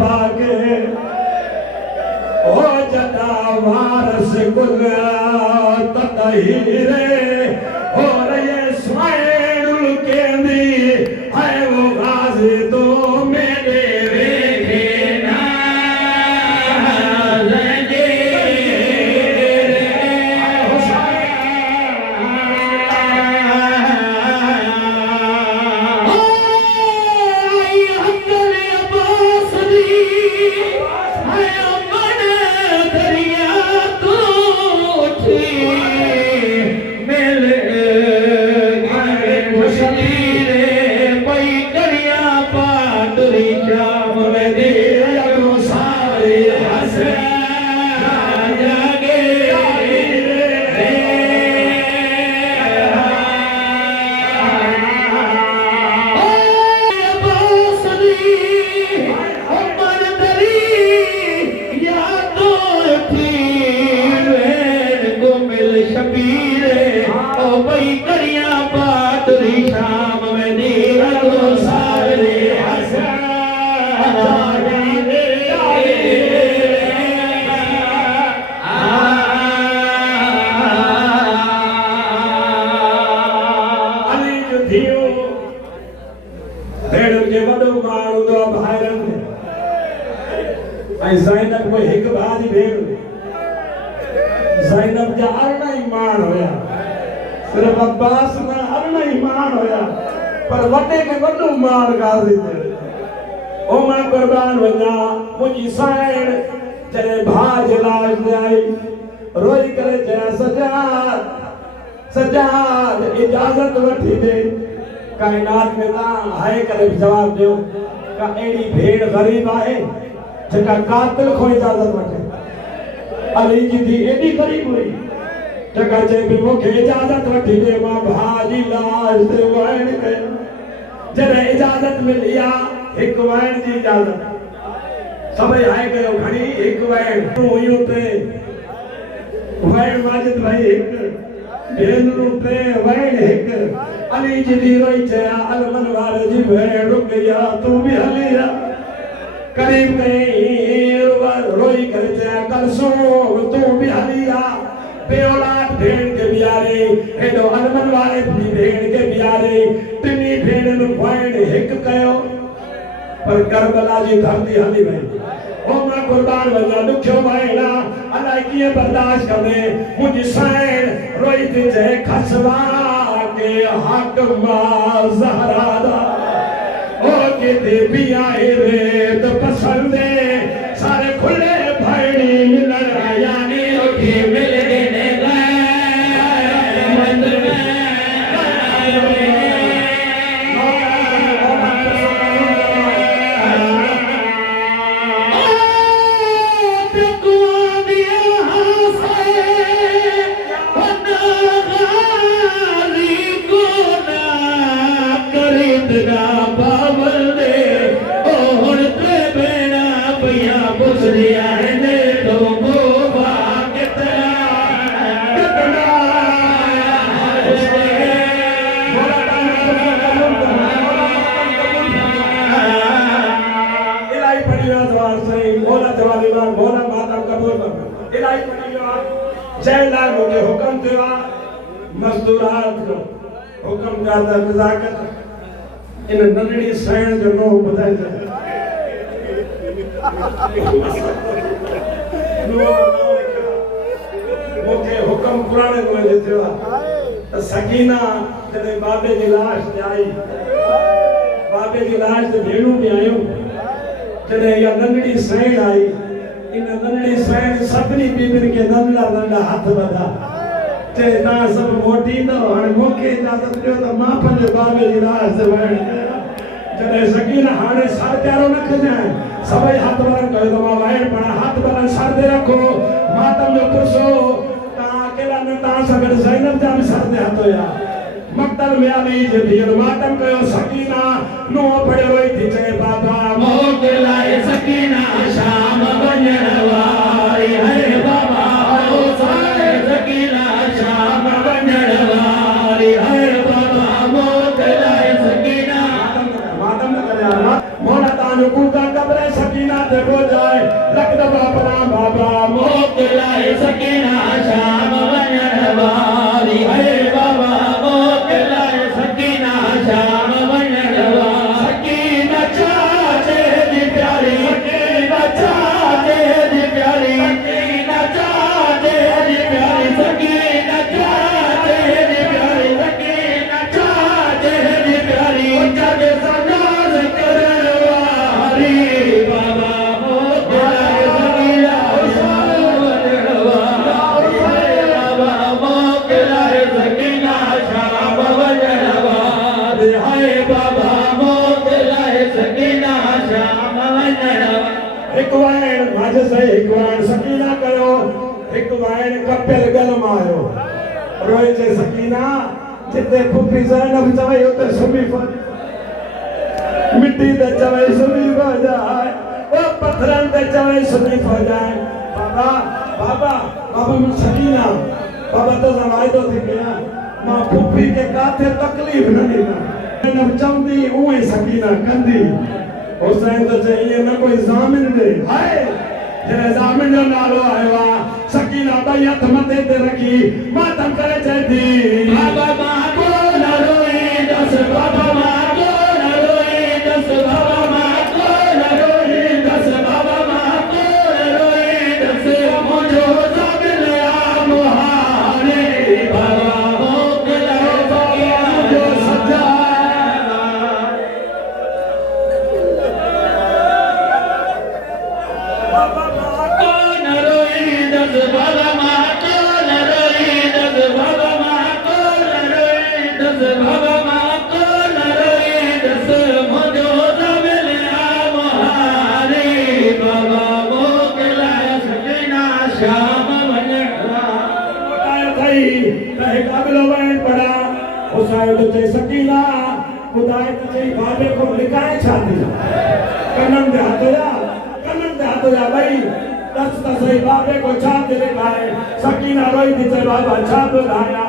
पाके ओ जदा वारस कुल तहीरे और ये स्वाइनुल केंदी है वो गाजी तो मेरे वेखे ना लगे ज़ैनब को एक बाजी भेड़ ज़ैनब जा अरना ईमान होया सिर्फ अब्बास ना अरना ईमान होया पर वटे के वडो मान गाज़ी थे ओ मां कुर्बान वना मुझी साइड जने भाज लाश ले आई रोई करे जय सजाद सजाद इजाजत वठी दे कायनात में ता हाय करे जवाब दियो का एड़ी भेड़ गरीब आहे जका कातिल को इजाजत वठे अली जी थी एडी गरीब हुई जका जे भी मुखे इजाजत वठी दे मां भाजी लाज ते वण के जने इजाजत मिलिया एक वण जी इजाजत सबई हाय कयो घणी एक वण तू हुई ते वण माजिद भाई एक भेनरू ते वण एक अली जी दी रोई चया अलमन वाले जी भेण रुक गया तू भी हलिया करीब गए रोई कर कल सो तू भी हलिया बेऔलाद भेड़ के बियारे हेडो अलमन वाले भी भेड़ के बियारे तिनी भेड़ नु वण एक कयो पर करबला जी धरती हली वई ओ मां कुर्बान वजा दुखियो वणा अलाए किए बर्दाश्त करे मुझी साइड रोई थी जे खसवा के हक मा ज़हरा दा ओ के दे भी आए रे तो पसंदे सारे खुले भैणी मिलन आया नी उठी मिलने गए मंदिर में जयलाल मुझे हुक्म देवा मजदूरात को हुक्म करदा नजाकत इन नंढड़ी सैण जो नो ॿुधाए मुझे हुक्म पुराने में देवा त सकीना जने बाबे जी लाश ते आई बाबे जी लाश ते भेणू भी आयो जने या नंढड़ी सैण आई इन नंढड़ी सैण सभनी बीबिन के नंढड़ा नंढड़ा हाथ बधा ते ना सब मोटी न हाणे मुखे इजाजत दियो त मां पंहिंजे बाबे जी लाश ते वण जने सकीना हाणे सर प्यारो न खजाए सभई हाथ वरन कयो त मां वाइण पण हाथ वरन सर दे रखो मातम जो पुरसो ता अकेला न ता सगड़ ज़ैनब जा भी सर दे हथ होया मक्तल में अली जे धीर मातम कयो सकीना नो पड़े रोई थी चे बाबा मोके लाए सकीना शाम वञण वारी हरे बाबा ओ सारे सकीना शाम वञण वारी हरे बाबा मोके लाए सकीना मातम न करे मोला तानु कूका कब्र सकी काते पहुंचाए लख दफा अपना बाबा मोकलाए सकीना शाम वञण वारी है बाबा मोकलाए सकीना शाम वञण वारी सकीना चाचे दी प्यारी सकीना चाचे दी प्यारी सकीना चाचे दी प्यारी सकीना चाचे दी प्यारी सकीना चाचे दी प्यारी जग सनाज करन वारी बाबा मोकलाए सकीना शाम वञण वारी बाबा मोकलाए सकीना शाम वञण वारी हाय बाबा मोकलाए सकीना शाम वञण वारी एक वाण माझे सही एक वाण सकीना कयो एक वाण कपिल गलमायो रोए जे सकीना जिते पुपी ज़ैनब चवे उते सुमी मिट्टी ते चवे सुमी जाए ओ पत्थरन ते चवे सुमी जाए बाबा बाबा बाबा मुझ सकीना बाबा तो जमाई तो थी गया मां पुपी के काथे तकलीफ न ॾींदा न चवंदी उहे सकीना कंदी हुसैन तो चाहिए न कोई ज़ामिन दे हाय जे ज़ामिन जो नालो आयो आ सकीना ॿई हथ मथे ते रखी मातम करे चईंदी बाबा मां को न रोईंदस बाबा मां को न रोईंदस बाबा मां को न रोईंदस बाबा मां को न रोईंदस मुंहिंजो ज़ामिन आ मुहारे बाबा मोकलाए सकीना जो सजा बाबा मां को न रोईंदस बाबा मां को न रोईंदस बाबा मां को न रोईंदस बाबा मां को न रोईंदस मुंहिंजो ज़ामिन आ मुहारे बाबा मोकलाए सकीना शाम वञण वारी थई त हिकु अॻिलो वण पड़ा हुसैन तो चई सकीना ॿुधाए त चई बाबे को लिकाए छा थी कननि ते हथ जा भई दस सही बाबे को छा थी लिकाए सकीना रोई थी चई बाबा छा ॿुधायां